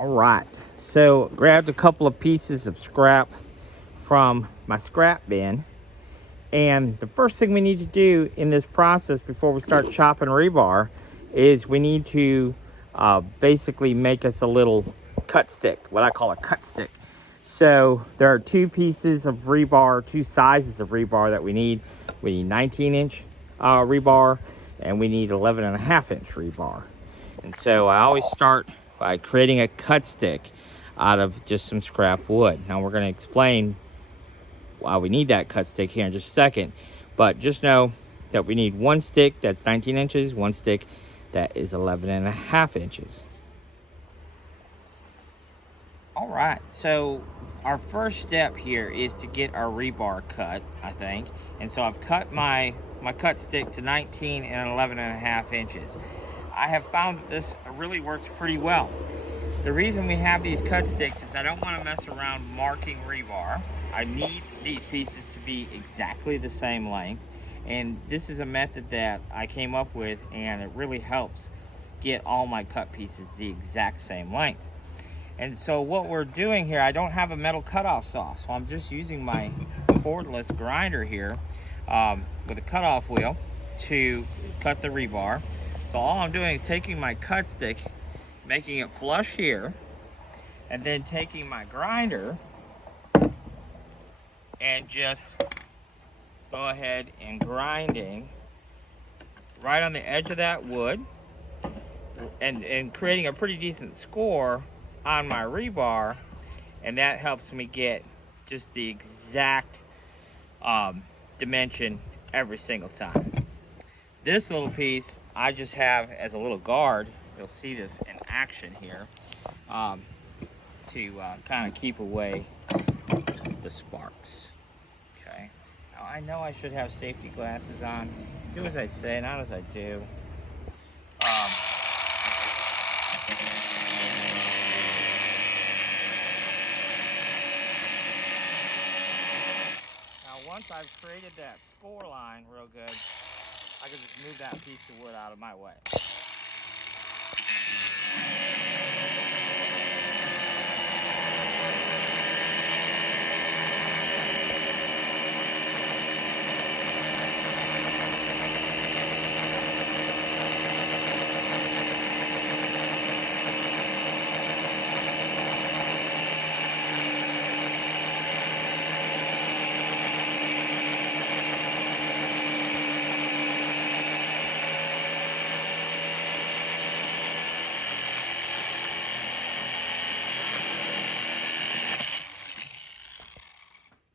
All right, so grabbed a couple of pieces of scrap from my scrap bin. And the first thing we need to do in this process before we start chopping rebar is we need to basically make us a little cut stick, what I call a cut stick. So there are two pieces of rebar, two sizes of rebar that we need. We need 19-inch rebar, and we need 11.5-inch rebar. And so I always start by creating a cut stick out of just some scrap wood. Now we're going to explain why we need that cut stick here in just a second, but just know that we need one stick that's 19 inches, one stick that is 11.5 inches. All right, so our first step here is to get our rebar cut, I think. And so I've cut my cut stick to 19 and 11.5 inches. I have found that this really works pretty well. The reason we have these cut sticks is I don't want to mess around marking rebar. I need these pieces to be exactly the same length. And this is a method that I came up with, and it really helps get all my cut pieces the exact same length. And so what we're doing here, I don't have a metal cutoff saw, so I'm just using my cordless grinder here with a cutoff wheel to cut the rebar. So all I'm doing is taking my cut stick, making it flush here, and then taking my grinder and just go ahead and grinding right on the edge of that wood and creating a pretty decent score on my rebar, and that helps me get just the exact dimension every single time. This little piece I just have as a little guard. You'll see this in action here to kind of keep away the sparks. Okay. Now I know I should have safety glasses on. Do as I say, not as I do. Now once I've created that score line real good, I can just move that piece of wood out of my way.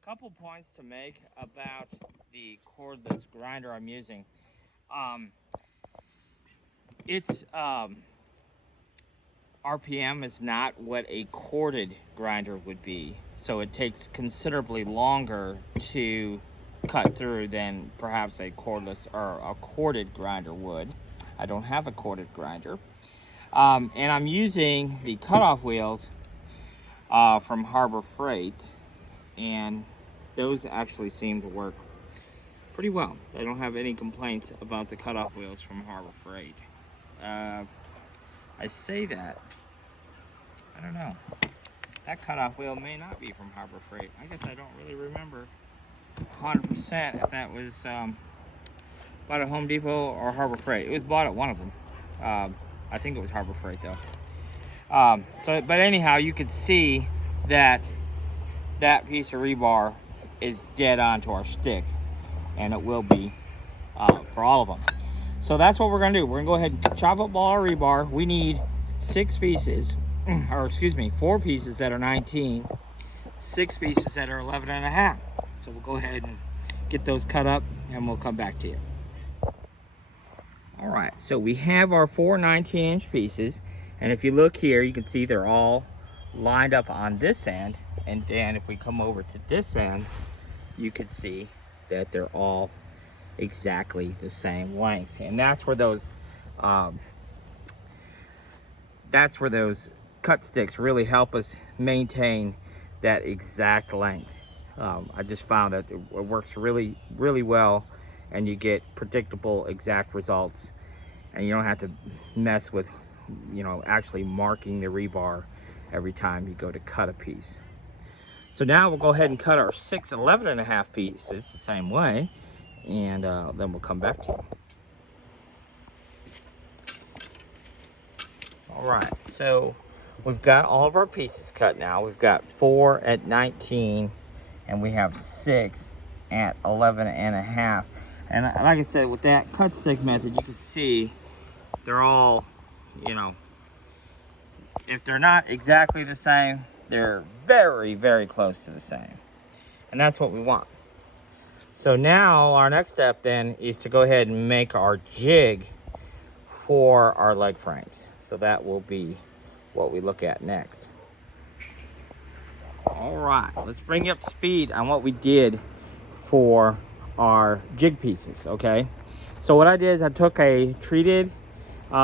Couple points to make about the cordless grinder I'm using. Its RPM is not what a corded grinder would be, so it takes considerably longer to cut through than perhaps a cordless or a corded grinder would. I don't have a corded grinder, and I'm using the cutoff wheels from Harbor Freight, and those actually seem to work pretty well. I don't have any complaints about the cutoff wheels from Harbor Freight. I say that, I don't know. That cutoff wheel may not be from Harbor Freight. I guess I don't really remember 100% if that was bought at Home Depot or Harbor Freight. It was bought at one of them. I think it was Harbor Freight though. But anyhow, you could see that that piece of rebar is dead onto our stick, and it will be for all of them. So that's what we're gonna do. We're gonna go ahead and chop up all our rebar. We need 6 pieces, or excuse me, 4 pieces that are 19, 6 pieces that are 11.5. So we'll go ahead and get those cut up, and we'll come back to you. All right, so we have our 4 19-inch pieces, and if you look here, you can see they're all lined up on this end. And then if we come over to this end, you can see that they're all exactly the same length. And that's where those cut sticks really help us maintain that exact length. I just found that it works really, really well, and you get predictable, exact results. And you don't have to mess with, actually marking the rebar every time you go to cut a piece. So now we'll go ahead and cut our 6 11.5 pieces the same way, and then we'll come back to you. All right, so we've got all of our pieces cut now. We've got 4 at 19, and we have 6 at 11.5. And like I said, with that cut stick method, you can see they're all, you know, if they're not exactly the same, they're very, very close to the same. And that's what we want. So now our next step then is to go ahead and make our jig for our leg frames. So that will be what we look at next. All right, let's bring you up to speed on what we did for our jig pieces, okay? So what I did is I took a treated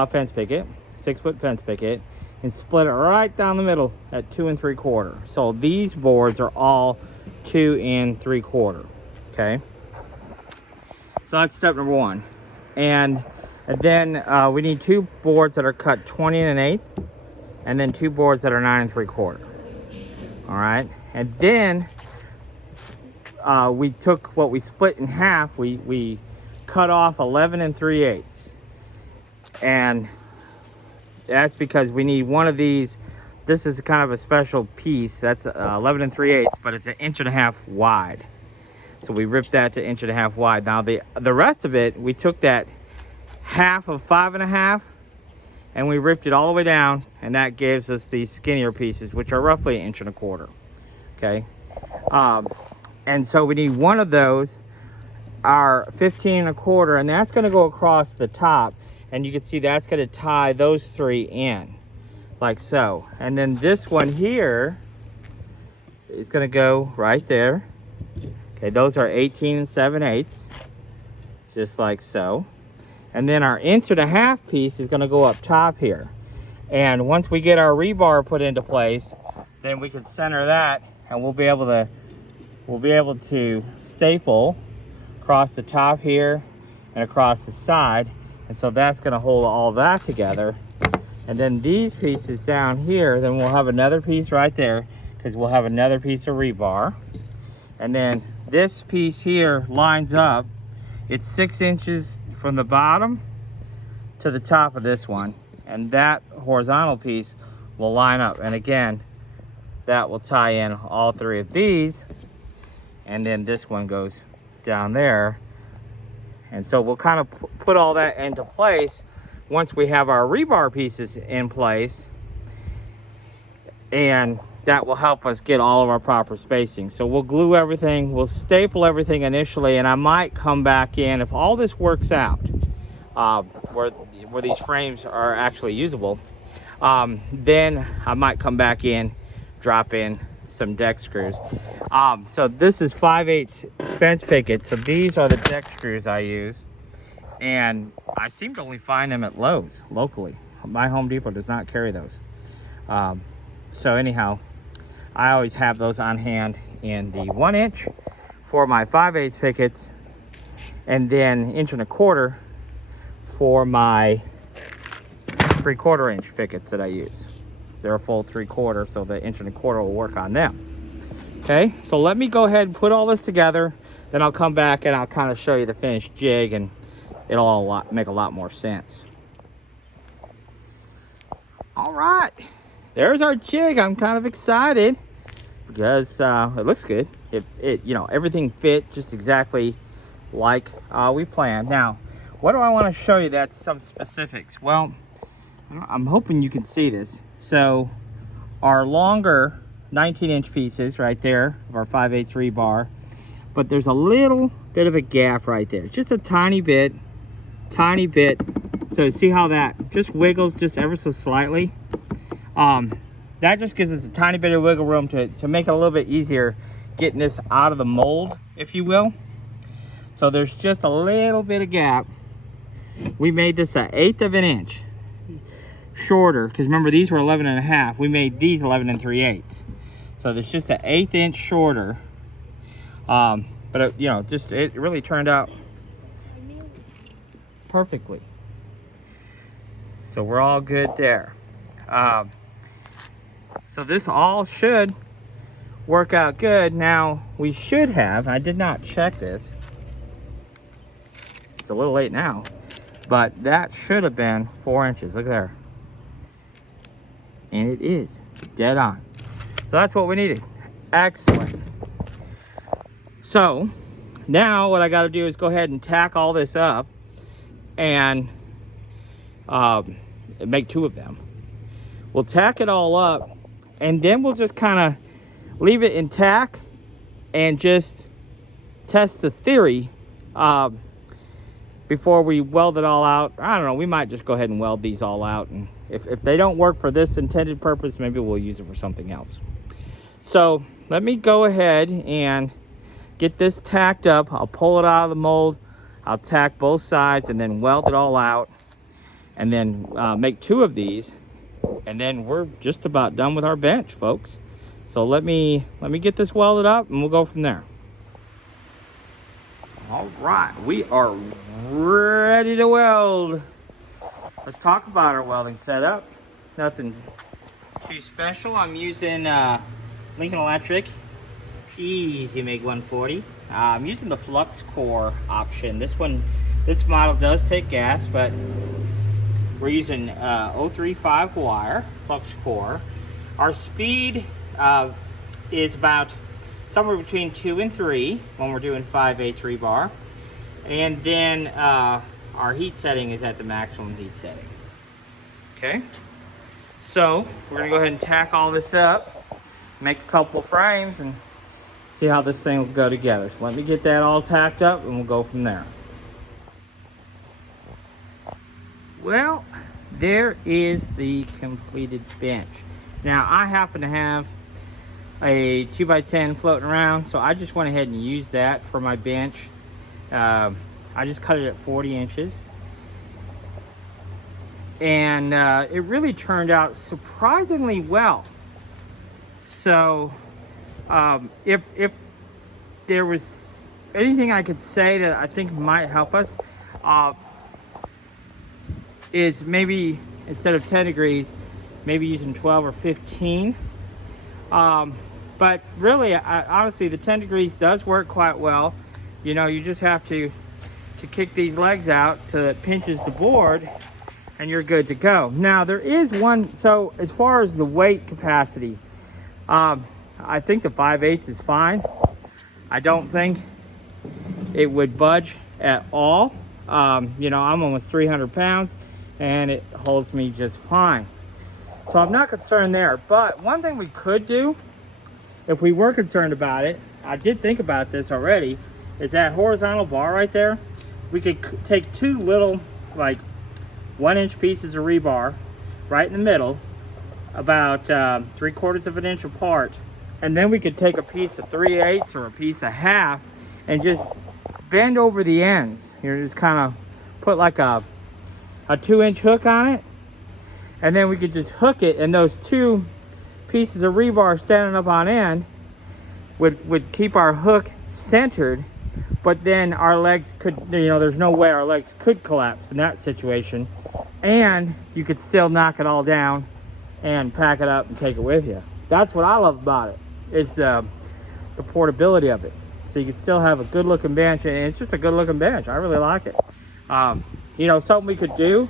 fence picket, 6-foot fence picket, and split it right down the middle at 2 3/4. So these boards are all 2 3/4, okay? So that's step number 1. And then we need 2 boards that are cut 20 1/8, and then 2 boards that are 9 3/4. All right, and then we took what we split in half. We cut off 11 3/8, and that's because we need one of these. This is kind of a special piece. That's 11 3/8, but it's 1.5 inches wide. So we ripped that to 1.5 inches wide. Now the rest of it, we took that half of 5.5, and we ripped it all the way down, and that gives us these skinnier pieces, which are roughly 1.25 inches. Okay, and so we need one of those, our 15 1/4, and that's going to go across the top, and you can see that's going to tie those 3 in like so. And then this one here is going to go right there. Okay, those are 18 7/8, just like so. And then our 1.5 inch piece is going to go up top here. And once we get our rebar put into place, then we can center that, and we'll be able to staple across the top here and across the side. And so that's going to hold all that together. And then these pieces down here, then we'll have another piece right there, because we'll have another piece of rebar. And then this piece here lines up. It's 6 inches from the bottom to the top of this one, and that horizontal piece will line up. And again, that will tie in all 3 of these, and then this one goes down there. And so we'll kind of put all that into place once we have our rebar pieces in place, and that will help us get all of our proper spacing. So we'll glue everything, we'll staple everything initially, and I might come back in if all this works out, where these frames are actually usable. Then I might come back in, drop in some deck screws. So this is 5/8 fence pickets. So these are the deck screws I use, and I seem to only find them at Lowe's locally. My Home Depot does not carry those. So anyhow, I always have those on hand in the 1 inch for my 5/8 pickets, and then 1.25 inch for my 3/4 inch pickets that I use. They're a full 3/4, so the 1.25 will work on them. Okay, so let me go ahead and put all this together, then I'll come back and I'll kind of show you the finished jig, and it'll all make a lot more sense. All right, there's our jig. I'm kind of excited because it looks good. You know, everything fit just exactly like we planned. Now, what do I want to show you? That's some specifics. Well, I'm hoping you can see this. So our longer 19-inch pieces right there of our 5/8 rebar, but there's a little bit of a gap right there, just a tiny bit. So see how that just wiggles just ever so slightly? That just gives us a tiny bit of wiggle room to make it a little bit easier getting this out of the mold, if you will. So there's just a little bit of gap. We made this 1/8 of an inch shorter, because remember these were 11.5. We made these 11 3/8. So there's just an 1/8 inch shorter. But it, you know, it really turned out perfectly. So we're all good there. So this all should work out good. Now we should have, I did not check this, it's a little late now, but that should have been 4 inches. Look there. And it is dead on. So that's what we needed. Excellent. So now what I got to do is go ahead and tack all this up and make 2 of them. We'll tack it all up, and then we'll just kind of leave it intact and just test the theory before we weld it all out. I don't know, we might just go ahead and weld these all out, and if they don't work for this intended purpose, maybe we'll use it for something else. So let me go ahead and get this tacked up. I'll pull it out of the mold, I'll tack both sides, and then weld it all out, and then make 2 of these, and then we're just about done with our bench, folks. So let me get this welded up, and we'll go from there. All right, we are ready to weld. Let's talk about our welding setup. Nothing too special. I'm using Lincoln Electric Easy MIG 140. I'm using the flux core option. This model does take gas, but we're using 035 wire flux core. Our speed is about somewhere between 2 and 3 when we're doing 5/8 rebar, and then our heat setting is at the maximum heat setting. Okay, so we're gonna go ahead and tack all this up, make a couple frames, and see how this thing will go together. So let me get that all tacked up, and we'll go from there. Well, there is the completed bench. Now I happen to have a 2x10 floating around, so I just went ahead and used that for my bench. I just cut it at 40 inches, and it really turned out surprisingly well. So if there was anything I could say that I think might help us, it's maybe instead of 10 degrees, maybe using 12 or 15. But really, honestly, the 10 degrees does work quite well. You know, you just have to kick these legs out till it pinches the board, and you're good to go. Now, there is one, so as far as the weight capacity, I think the 5/8 is fine. I don't think it would budge at all. You know, I'm almost 300 pounds, and it holds me just fine. So I'm not concerned there. But one thing we could do, if we were concerned about it, I did think about this already, is that horizontal bar right there. We could take 2 little, like 1-inch pieces of rebar right in the middle, about 3/4 of an inch apart, and then we could take a piece of 3/8 or a piece of half and just bend over the ends. You know, just kind of put like a 2-inch hook on it, and then we could just hook it, and those 2 pieces of rebar standing up on end would keep our hook centered, but then our legs could, you know, there's no way our legs could collapse in that situation, and you could still knock it all down and pack it up and take it with you. That's what I love about it, is the portability of it. So you can still have a good looking bench, and it's just a good looking bench. I really like it. You know, something we could do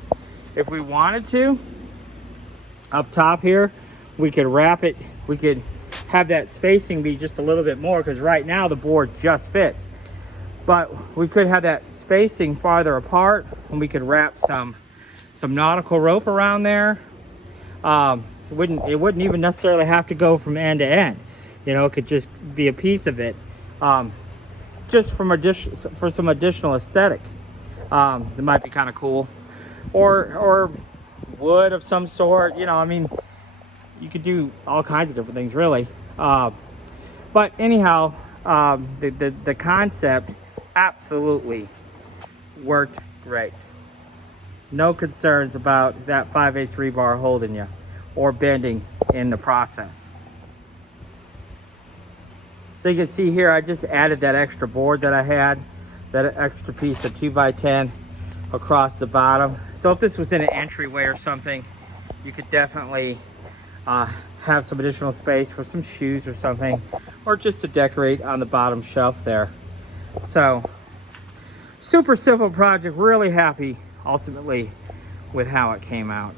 if we wanted to, up top here, we could wrap it, we could have that spacing be just a little bit more, because right now the board just fits. But we could have that spacing farther apart, and we could wrap some nautical rope around there. It wouldn't even necessarily have to go from end to end. You know, it could just be a piece of it, just for some additional aesthetic. It might be kind of cool, or wood of some sort. You know, I mean, you could do all kinds of different things, really. But anyhow, the concept absolutely worked great. No concerns about that 5/8 rebar holding you or bending in the process. So you can see here, I just added that extra board that I had, that extra piece of 2x10 across the bottom. So if this was in an entryway or something, you could definitely have some additional space for some shoes or something, or just to decorate on the bottom shelf there. So super simple project, really happy ultimately with how it came out.